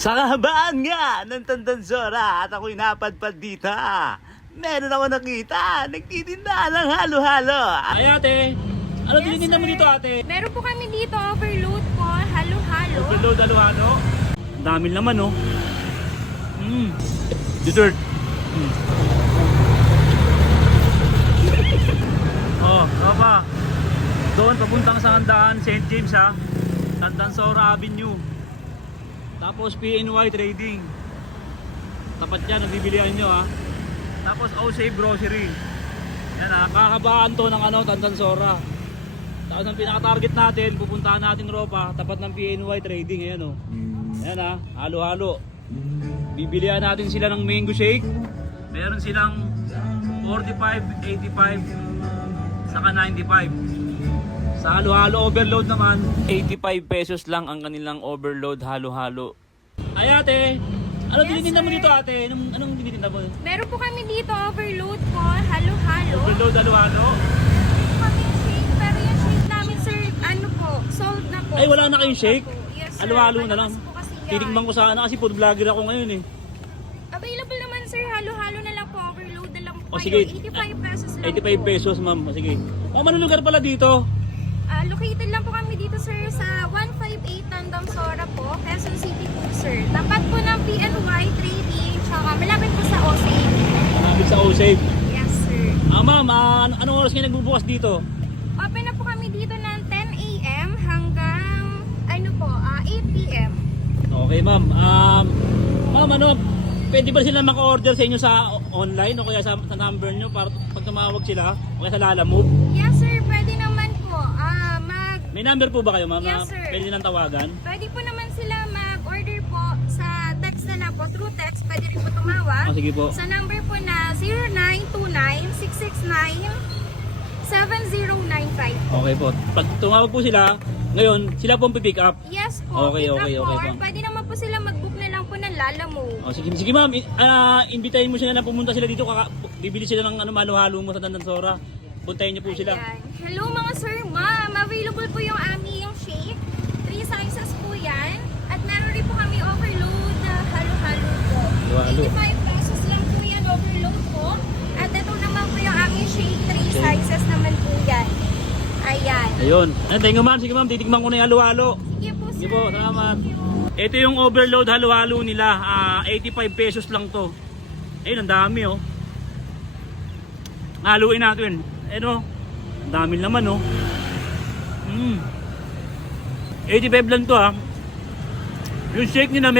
Sa kahabaan nga ng Tandansora at ako'y napadpad dito. Meron ako nakita, nagtitinda ng halo-halo. Ay ate, ano tinitinda mo dito ate? Meron po kami dito overload po, halo-halo. Overload halo-halo? Ang dami naman oh. Dessert. Oh, papa. Doon papuntang sa handaan St. James ha. Tandansora Avenue. Tapos PNY Trading. Tapat yan, nabibilihan nyo ha. Tapos Osave Grocery. Yan ha, kakabaan to ng Tandansora. Tapos ang pinaka-target natin, pupuntahan natin Ropa, tapat ng PNY Trading. Ayan o. Ayan ha, halo-halo. Bibilihan natin sila ng mango shake. Meron silang 45, 85, saka 95. Sa halo-halo overload naman, 85 pesos lang ang kanilang overload halo-halo. Ay ate, ano tinitinda mo dito ate? Anong tinitinda mo? Meron po kami dito overload po, halo-halo. Overload halo-halo? Meron po kami yung shake, pero yung shake namin sir, ano po, sold na po. Ay wala na kayong shake? Yes sir. Halo-halo na lang. Malakas po kasi yan. Titikman ko sana kasi food vlogger ako ngayon eh. Available naman sir, halo-halo na lang po, overload na lang po O kayo. sige, 85 pesos lang 85 po. pesos ma'am, o sige. O manong lugar pala dito? Located lang po kami dito sir sa 158 Tandansora po, Quezon City po sir. Tapat po ng PNY Trading, tsaka malapit po sa Osave. Malapit sa Osave. Yes sir. Ma'am, anong oras kayo nagbubukas dito? Open na po kami dito ng 10 a.m. hanggang 8 p.m. Okay ma'am. Ma'am, pwede ba sila maka-order sa inyo sa online o kaya sa number nyo para pag tumawag sila o kaya sa Lalamove? Yes sir, pwede naman po. May number po ba kayo ma'am na Yes, sir. pwede nilang tawagan? Pwede po naman sila mag-order po sa text na lang po, through text, pwede rin po tumawag. Sige po. Sa number po na 0929-669-7095. Okay po. Pag tumawag po sila, ngayon sila po ang pick up. Yes po, Okay, pick up okay, po, okay or po. pwede naman po sila mag-book na lang po ng Lalamove. Sige ma'am, invitahin mo sila na pumunta sila dito. Bibili sila ng halo-halo mo sa Tandansora. Puntahin niyo po sila. Ayan. Hello mga sir, ma'am. Available po yung aming shake. 3 sizes po yan. At meron rin po kami overload na halo-halo po. Halo-halo. 85 pesos lang po yan overload po. At ito naman po yung aming shake. 3 sizes naman po yan. Ayan. Ayun. Thank you ma'am. Sige ma'am, titikman ko na yung halo-halo. Sige po sir. Sige po, salamat. Thank you. Ito yung overload halo-halo nila. 85 pesos lang to. Ayun, ang dami oh. Haluin natin. Ano? Ang dami naman oh. 85 lang to ha. Yung shake nila